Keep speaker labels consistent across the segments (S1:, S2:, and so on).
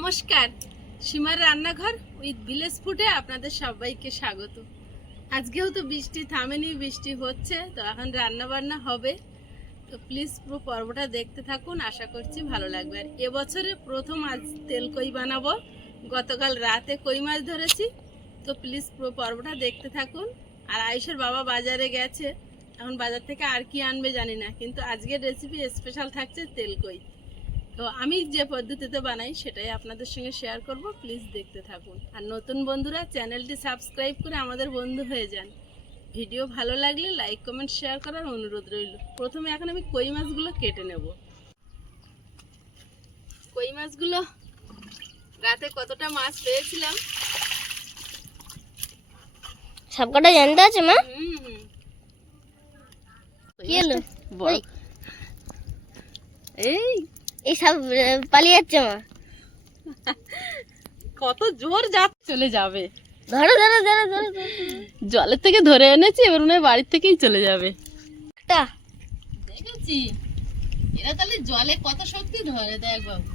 S1: নমস্কার। সীমার রান্নাঘর উইথ ভিলেজ ফুডে আপনাদের সবাইকে স্বাগত। আজকেও তো বৃষ্টি থামেনি, বৃষ্টি হচ্ছে, তো এখন রান্না বান্না হবে। তো প্লিজ পুরো পর্বটা দেখতে থাকুন, আশা করছি ভালো লাগবে। আর এবছরে প্রথম আজ তেল কই বানাবো। গতকাল রাতে কই মাছ ধরেছি, তো প্লিজ পুরো পর্বটা দেখতে থাকুন। আর আয়ুষের বাবা বাজারে গেছে, এখন বাজার থেকে আর কি আনবে জানি না, কিন্তু আজকের রেসিপি স্পেশাল থাকছে তেল কই। তো আমি যে পদ্ধতিতে বানাই সেটাই আপনাদের সঙ্গে শেয়ার করব। প্লিজ দেখতে থাকুন। আর নতুন বন্ধুরা চ্যানেলটি সাবস্ক্রাইব করে আমাদের বন্ধু হয়ে যান। ভিডিও ভালো লাগলে লাইক কমেন্ট শেয়ার করার অনুরোধ রইল। প্রথমে এখন আমি কই মাছগুলো কেটে নেব। কই মাছগুলো? রাতে কতটা মাছ পেয়েছিলাম?
S2: সবকটা জানতে আছে মা।
S1: এই।
S2: এই সব পালিয়ে যাচ্ছে মা।
S1: কত জোর যা চলে যাবে।
S2: ধরো ধরো ধরো ধরো।
S1: জলের থেকে ধরে এনেছি এবার মনে হয় বাড়ির থেকেই চলে যাবে।
S2: একটা
S1: দেখেছি। এরা তাহলে জলে কত শক্তি ধরে দেখ বাবু।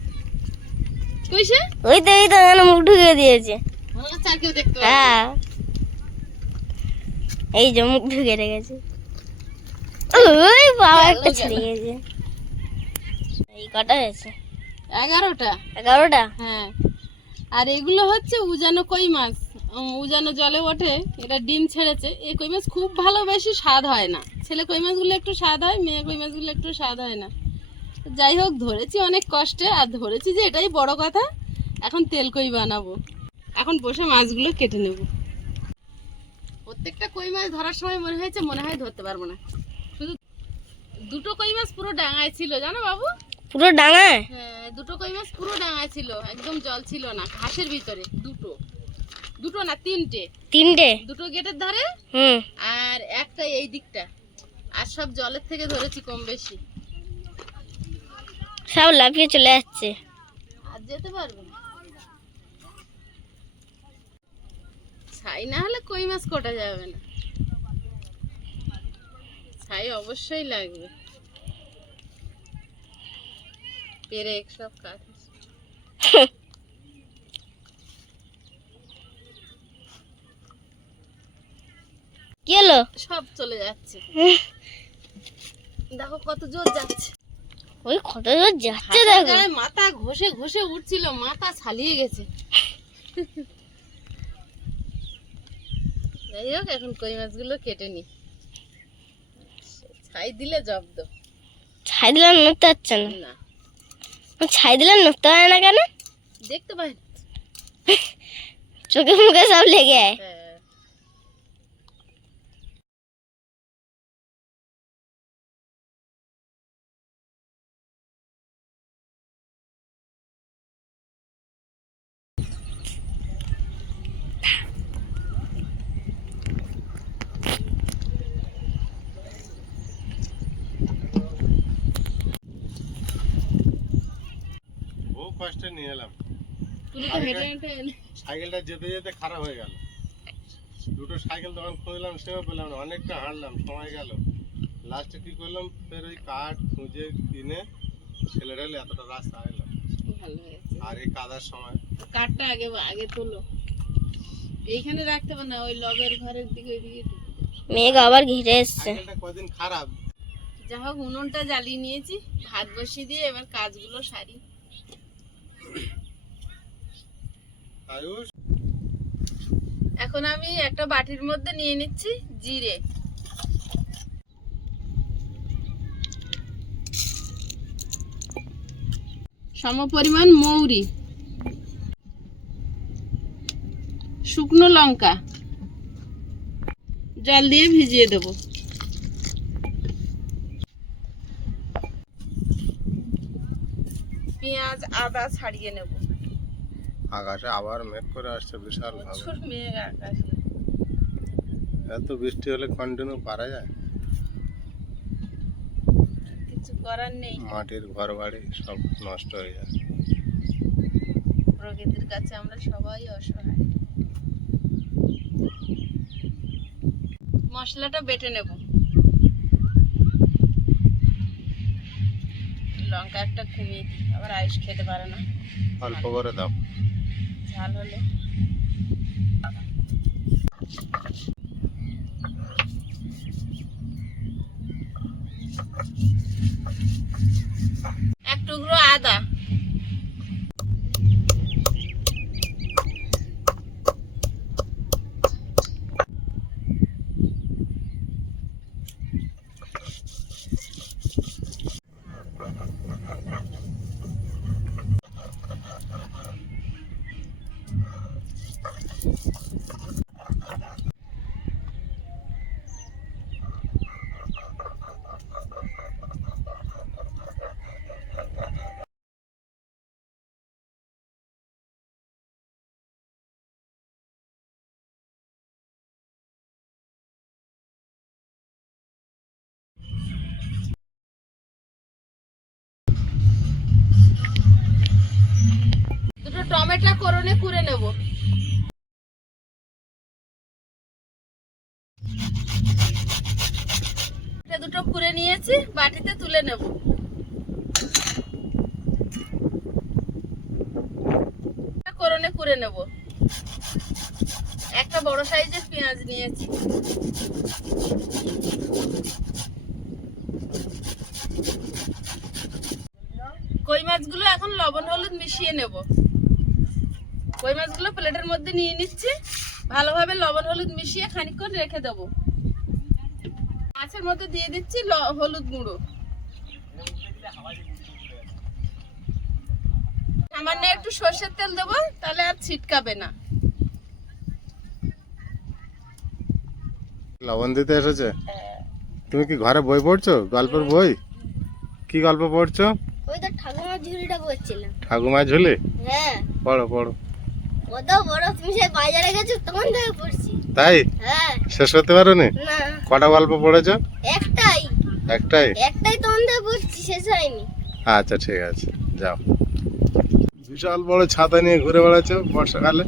S1: কইছে
S2: ওই তো এই তো এখানে মুখ ঢুকিয়ে দিয়েছে।
S1: আর কেউ দেখতে
S2: হ্যাঁ। এই যে মুখ ঢুকিয়ে রেখেছে। ওই বাবা একটা ছিঁড়ে গেছে কটা হয়েছে?
S1: এগারোটা।
S2: এগারোটা?
S1: হ্যাঁ। আর এগুলো হচ্ছে উজানো কই মাছ? উজানো জলে ওঠে এটা ডিম ছেড়েছে। এই কই মাছ খুব ভালো বেশি স্বাদ হয় না। ছেলে কই মাছগুলো একটু স্বাদ হয় মেয়ে কই মাছগুলো একটু স্বাদ হয় না। যাই হোক ধরেছি অনেক কষ্টে আর ধরেছি যে এটাই বড় কথা। এখন তেল কই বানাবো? এখন বসে মাছগুলো কেটে নেব। প্রত্যেকটা কই মাছ ধরার সময় মনে হয়েছে মনে হয় ধরতে পারব না। শুধু দুটো কই মাছ পুরো ডাঙায় ছিল জানো বাবু?
S2: পুরো ডাঙায়?
S1: হ্যাঁ দুটো কই মাছ? পুরো ডাঙায় ছিল একদম জল ছিল না ঘাসের ভিতরে দুটো। দুটো না তিনটে।
S2: তিনটে?
S1: দুটো গেটের ধারে
S2: হুম।
S1: আর একটা এই দিকটা। আর সব জলের থেকে ধরেছি কম বেশি।
S2: সব লাফিয়ে চলে যাচ্ছে।
S1: আর যেতে পারব না। ছাই না হলে কই মাছ কোটা যাবে না? ছাই অবশ্যই লাগবে। পেরেক সব কাঠ
S2: কি হলো
S1: সব চলে যাচ্ছে দেখো কত জোর যাচ্ছে
S2: ওই কত দূর যাচ্ছে দেখো
S1: মাথা ঘষে ঘষে উঠছিল মাথা ছালিয়ে গেছে যাই হোক এখন কই মাছগুলো কেটে নি ছাই দিলে জব্দ
S2: ছাই দিলে নড়তে পারছে না
S1: না
S2: ছাই দিলে নড়তে পারে না কেন
S1: দেখতে পাই না
S2: চোখে মুখে সব লেগে যায়
S1: হ্যাঁ।
S3: বহু কষ্টে নিয়ে এলাম
S1: তুলি তো হেঁটে হেঁটে এনে
S3: সাইকেলটা যেতে যেতে খারাপ হয়ে গেল। দুটো সাইকেল তখন খুঁজলাম সেও পেলাম না। অনেকটা হাঁটলাম সময় গেল। লাস্টে কি করলাম? ফের ওই কাঠ খুঁজে কিনে ছেলে ঢেলে এতটা রাস্তা এলাম
S1: ভালো
S3: আর এই কাদার সময়।
S1: কাঠটা আগে আগে তোলো। এইখানে রাখতে পারে না ওই লগের ঘরের দিকে ওইদিকে
S2: মেঘ আবার ঘিরে এসছে।
S3: কদিন খারাপ?
S1: যা হোক উনুনটা জ্বালিয়ে নিয়েছি। ভাত বসিয়ে দিয়ে এবার কাজগুলো সারি।
S3: আয়ুষ
S1: এখন আমি একটা বাটির মধ্যে নিয়ে নিচ্ছি জিরে। সম পরিমাণ মৌরি। শুকনো লঙ্কা। জল দিয়ে ভিজিয়ে দেব। পেঁয়াজ, আদা ছাড়িয়ে নেব।
S3: আকাশে আবার মেঘ করে আসছে বিশাল
S1: মেঘ আকাশে।
S3: এত বৃষ্টি হলে কন্টিনিউ পারা যায়?
S1: কিছু করার নেই।
S3: মাটির ঘর বাড়ি সব নষ্ট হয়ে যায়।
S1: প্রকৃতির কাছে আমরা সবাই অসহায়। মশলাটা বেটে নেব। লঙ্কা একটা কমিয়ে দিই আবার আয়ুষ খেতে পারে না।
S3: অল্প করে দাও।
S1: ঝাল হলে। এক টুকরো আদা। টমেটো করনে কুড়ে নেব। দুটো কুড়ে নিয়েছি, বাটিতে তুলে নেব। করনে কুড়ে নেব। একটা বড় সাইজের পেঁয়াজ নিয়েছি। কই মাছগুলো এখন লবণ, হলুদ মিশিয়ে নেব। কই মাছগুলো প্লেটের মধ্যে নিয়ে নিচ্ছি। ভালোভাবে লবণ হলুদ মিশিয়ে খানিকক্ষণ রেখে দেবো। মাছের মধ্যে দিয়ে দিচ্ছি ল- হলুদ গুঁড়ো। সামান্য একটু সর্ষের তেল দেবো তাহলে আর ছিটকাবে না।
S3: লবণ দিতে এসেছে? তুমি কি ঘরে বই পড়ছো? গল্পের বই? কি গল্প পড়ছো?
S2: ওই তো ঠাকুমার ঝুড়িটা করছিলাম
S3: ঠাকুমা ঝুলি?
S2: হ্যাঁ।
S3: পড়ো পড়ো।
S2: কত বড় তুমি সেই বাজারে গেছো তখন থেকে পড়ছি।
S3: তাই?
S2: হ্যাঁ।
S3: শেষ করতে পারো
S2: না।
S3: কটা গল্প পড়েছো?
S2: একটাই।
S3: একটাই?
S2: একটাই তখন থেকে পড়ছি শেষ হয়নি।
S3: আচ্ছা ঠিক আছে যাও। বিশাল বড় ছাতা নিয়ে ঘুরে বেড়াচ্ছো বর্ষাকালে?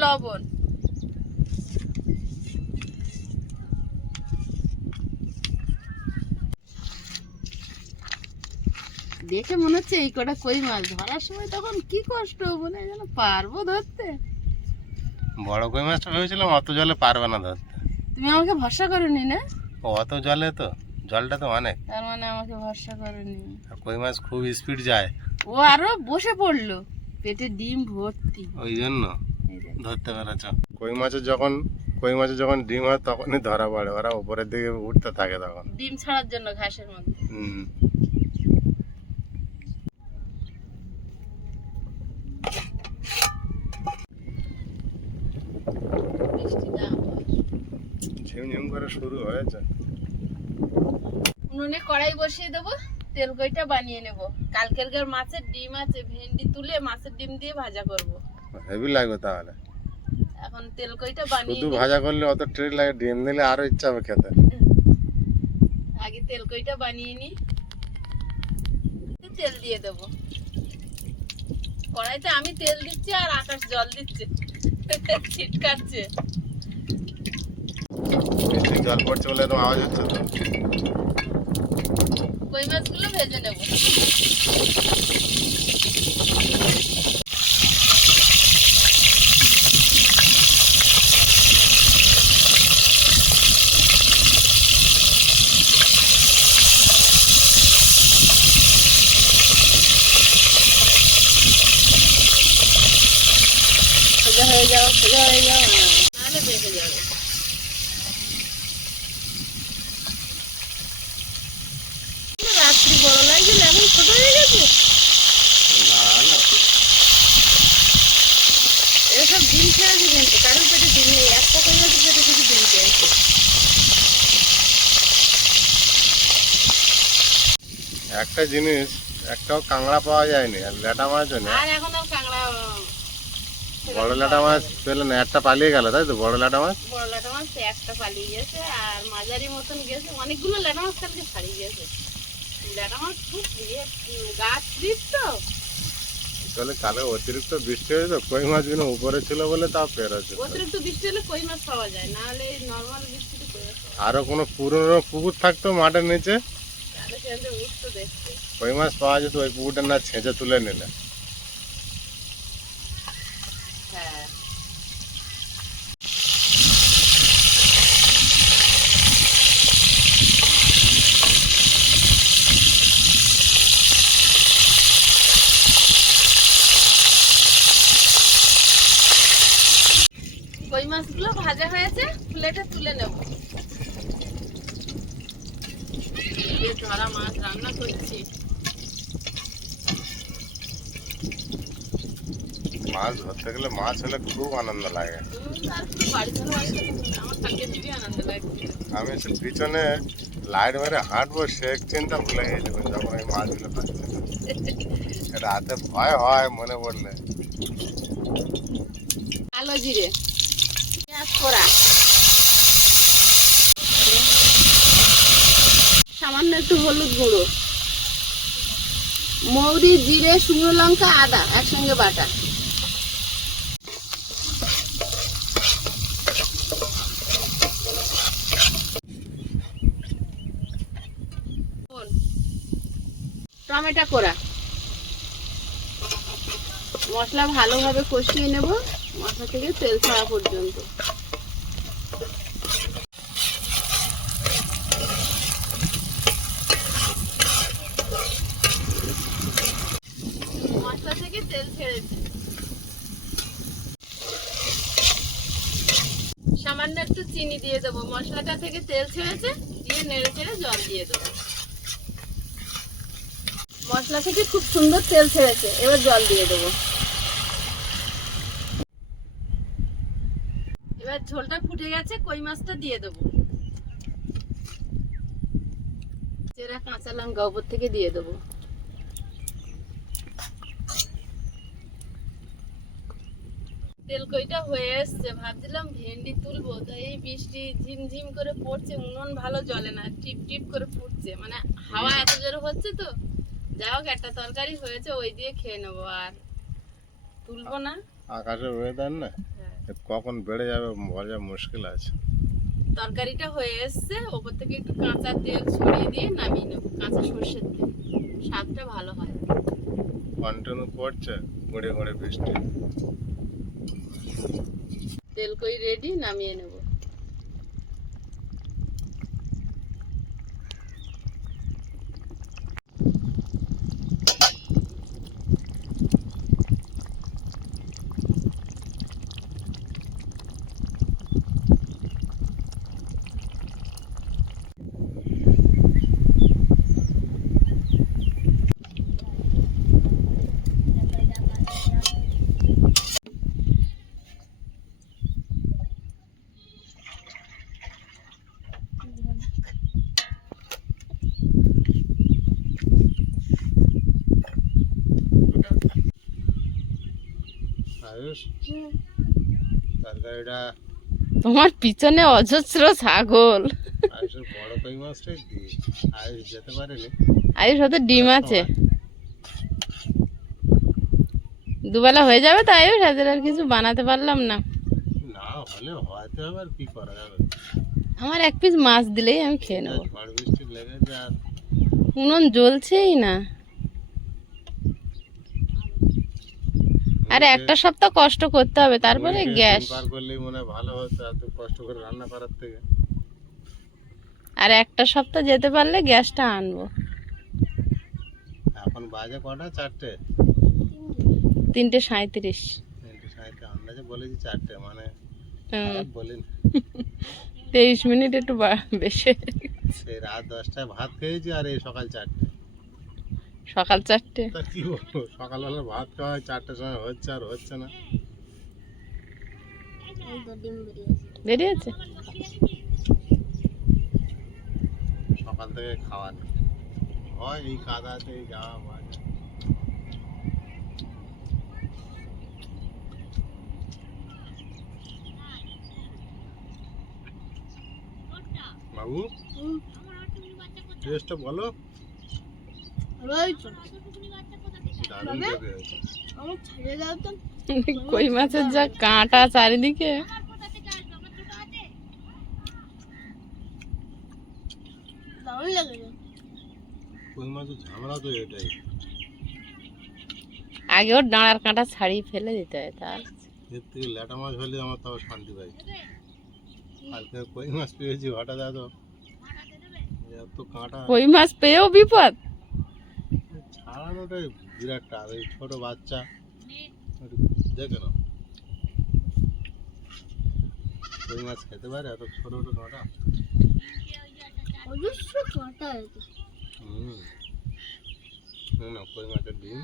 S1: লবণ। দেখে মনে হচ্ছে এই কটা কই মাছ? ধরার সময় তখন কি কষ্ট মনে হয় যেন পারব ধরতে।
S3: বড় কই মাছটা ভেবেছিলাম অত জলে পারবে না ধরতে।
S1: তুমি আমাকে ভরসা করনি না?
S3: ও, অত জলে তো জলটা তো অনেক।
S1: তার মানে আমাকে ভরসা করনি।
S3: আর কই মাছ খুব স্পিড যায়।
S1: ও আরও বসে পড়ল পেটে ডিম ভর্তি।
S3: ওই জন্য। ধরতে পেরেছ। কই মাছের যখন কই মাছের যখন ডিম হয় তখনই ধরা পড়ে ওরা উপরের দিকে উঠতে থাকে তখন।
S1: ডিম ছাড়ার জন্য ঘাসের মধ্যে।
S3: হুম। ঝিমঝিম করে শুরু হয়েছে।
S1: উনুনে কড়াই বসিয়ে দেবো তেল কইটা বানিয়ে নেব। কালকের গার মাছের ডিম আছে ভেন্ডি তুলে মাছের ডিম দিয়ে ভাজা করব।
S3: হেভি লাগবে তাহলে।
S1: এখন তেল কইটা বানিয়ে
S3: শুধু ভাজা করলে অত ট্রেন লাগে ডিম দিলে আরও ইচ্ছা হবে খেতে।
S1: আগে তেল কইটা বানিয়ে নি তেল দিয়ে দেব। কড়াইতে আমি তেল দিচ্ছি আর আকাশ জল দিচ্ছে। ছিটকাচ্ছে।
S3: মিষ্টি জল পড়ছে বলে এরকম আওয়াজ হচ্ছে তো
S1: কই মাছগুলো ভেজে নেব সোজা হয়ে যাও সোজা হয়ে যাও হ্যাঁ নাহলে বেঁকে যাবে রাত্রি বড় লাগছিল এখন ছোট হয়ে গেছে
S3: না না
S1: কিন্তু পেটে নেই এক পকের মধ্যে পেটে খেয়েছে
S3: একটা জিনিস একটাও কাঁকড়া পাওয়া যায়নি আর ল্যাটা মাছও নেই
S1: আর এখন আর কাঁকড়া
S3: বড় ল্যাটা মাছ পেলে না একটা পালিয়ে গেল তাই তো বড় ল্যাটা মাছ?
S1: বড় ল্যাটা মাছ একটা পালিয়ে গেছে আর মাঝারি মতন গেছে অনেকগুলো ল্যাটা মাছ কালকে ছাড়িয়ে গেছে। ল্যাটা মাছ খুব গাছ স্লিপ তো।
S3: তাহলে কালে অতিরিক্ত বৃষ্টি হয়েছে কই মাছগুলো উপরে ছিল বলে তাও পেরেছে
S1: অতিরিক্ত বৃষ্টি হলে কই মাছ পাওয়া যায়? না হলে নরমাল বৃষ্টিতে কই মাছ।
S3: আরও কোনো পুরনো পুকুর থাকতো মাঠের নিচে? কই মাছ পাওয়া যেত ওই পুকুরটা না ছেঁচে তুলে নিলে
S1: হ্যাঁ কই মাছগুলো ভাজা হয়েছে প্লেটে তুলে নেব এই ধরা মাছ রান্না করছি
S3: মাছ ধরতে গেলে মাছ হলে খুব আনন্দ লাগে। আমি পিছনে লাইট মেরে হাঁটবো, সে চিন্তা ভুলে গেছিল যখন এই মাছগুলো পাচ্ছি। রাতে ভয় হয় মনে পড়লে।
S1: কালো জিরে। সামান্য একটু হলুদ গুঁড়ো। মৌরি, জিরে, শুকনো লঙ্কা, আদা, একসঙ্গে বাটা লবণ, টমেটো করা। মশলা ভালোভাবে কষিয়ে নেব। মশলা থেকে তেল ছাড়া পর্যন্ত। মশলা থেকে তেল ছেড়েছে সামান্য একটু চিনি দিয়ে দেবো। মশলাটা থেকে তেল ছেড়েছে, দিয়ে নেড়ে চেড়ে জল দিয়ে দেবো। মশলা থেকে খুব সুন্দর তেল ছেড়েছে। এবার জল দিয়ে দেবো। এবার ঝোলটা ফুটে গেছে, কই মাছটা দিয়ে দেবো। চেরা, কাঁচা লঙ্কা উপর থেকে দিয়ে দেবো। তেল কইটা হয়ে এসছে, ভাবছিলাম ভেন্ডি তুলবো, তাই এই বৃষ্টি ঝিমঝিম করে পড়ছে, উনুন ভালো জ্বলে না, টিপ টিপ করে ফুটছে মানে হাওয়া এত জোরে হচ্ছে তো। হোক একটা তরকারি হয়েছে ওই দিয়ে খেয়ে নেব আর তুলবো না।
S3: আকাশের ওয়েদার না?
S1: হ্যাঁ।
S3: কখন বেড়ে যাবে বোঝা মুশকিল আছে।
S1: তরকারিটা হয়ে এসছে ওপর থেকে একটু কাঁচা তেল ছড়িয়ে দিয়ে নামিয়ে নেব কাঁচা সর্ষের তেল। স্বাদটা ভালো হয়।
S3: কন্টিনিউ পড়ছে গুঁড়ে গুঁড়ে বৃষ্টি।
S1: তেল কই রেডি নামিয়ে নেব।
S3: আয়ুষ তরকারিটা
S1: তোমার পিছনে অজস্র ছাগল।
S3: আয়ুষের বড় কই মাছটাই দিই আয়ুষ যেতে পারেনি।
S1: আরে সাথে ডিম আছে। দুবেলা হয়ে যাবে তাই সাথে আর কিছু বানাতে পারলাম না।
S3: না হলে হয়তো আর কি করা যাবে?
S1: আমার এক পিস মাছ দিলেই আমি খেয়ে নেব।
S3: ঝড় বৃষ্টি
S1: উনুন জ্বলছেই না। আরে একটা সপ্তাহ কষ্ট করতে হবে তারপরে গ্যাস।
S3: পার করলেই মনে ভালো হতো এত কষ্ট করে রান্না করার থেকে।
S1: আর একটা সপ্তাহ যেতে পারলে গ্যাসটা আনব।
S3: এখন বাজে কটা? চারটে?
S1: তিনটে সাঁত্রিশ
S3: তিনটে সাঁইতে আন্দাজে বলেছি চারটে মানে বলিনি
S1: তেইশ মিনিট একটু বেশি।
S3: সেই রাত দশটায় ভাত খেয়েছি আর এই সকাল চারটে।
S1: সকাল চারটে।
S3: কি বলব? সকালবেলা ভাত খাওয়া হয় চারটের সময় হচ্ছে আর হচ্ছে না।
S1: বেরিয়েছে
S3: সকাল থেকে খাওয়া নেই। হয় এই কাদাতে যাওয়া বাজে বাবু টেস্টটা বলো।
S1: কই মাছের যা কাঁটা চারিদিকে। আগে ওর ডাঁড়ার কাঁটা ছাড়িয়ে ফেলে দিতে হয় তার।
S3: এর থেকে ল্যাটা মাছ হলে আমার তাও শান্তি পাই। কালকে কই মাছ পেয়েছি হঠাৎ এত এত কাঁটা।
S1: কই মাছ পেয়েও বিপদ?
S3: ছাড়ানোটাই বিরাট টাক এই ছোট বাচ্চা। দেখে নাও। কই মাছ খেতে পারে এত ছোট ছোট কাঁটা? হুম। না কই মাছের ডিম?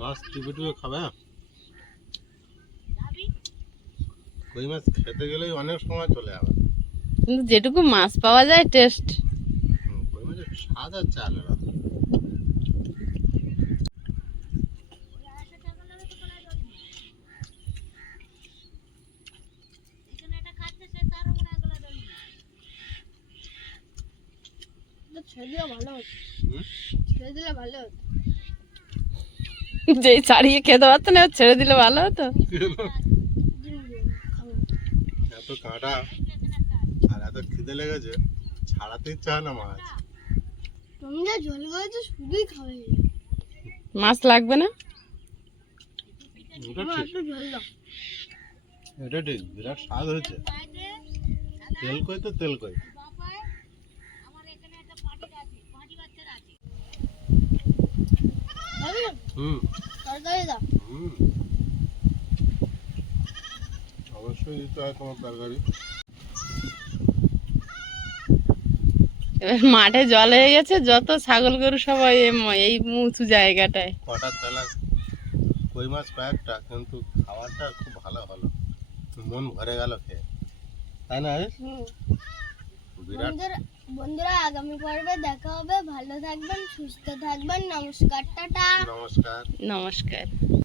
S3: মাছ টিপে টিপে খাবে? কই মাছ খেতে গেলেই অনেক সময় চলে যাবে
S1: কিন্তু যেটুকু মাছ পাওয়া যায় টেস্ট
S3: কই মাছের স্বাদ আর চাল
S1: যেই ছাড়িয়ে খেতে পারতো না ছেড়ে দিলে ভালো হতো
S3: কি হলো?
S4: ডিম দিয়ে খাব
S3: এত কাঁটা। আর এত খিদে লেগেছে ছাড়াতে ইচ্ছা না মাছ
S4: তুমি যা জল গেছে শুধুই খাবে
S1: মাছ লাগবে না?
S3: এটা ঠিক। বিরাট স্বাদ হয়েছে। তেল কই তো তেল কই?
S4: না
S3: হুম।
S4: তরকারি দাও।
S3: হুম। অবশ্যই দিতে হয় তোমার তরকারি
S1: এবার মাঠে জল হয়ে গেছে যত ছাগল গরু সবাই এই এই উঁচু জায়গাটায়।
S3: কটা তেলা কই মাছ কয়েকটা কিন্তু খাবারটা খুব ভালো হলো। মন ভরে গেল খেয়ে। তাই না
S4: বন্ধুরা আগামী পর্বে দেখা হবে। ভালো থাকবেন সুস্থ থাকবেন। নমস্কার টাটা।
S3: নমস্কার।
S1: নমস্কার।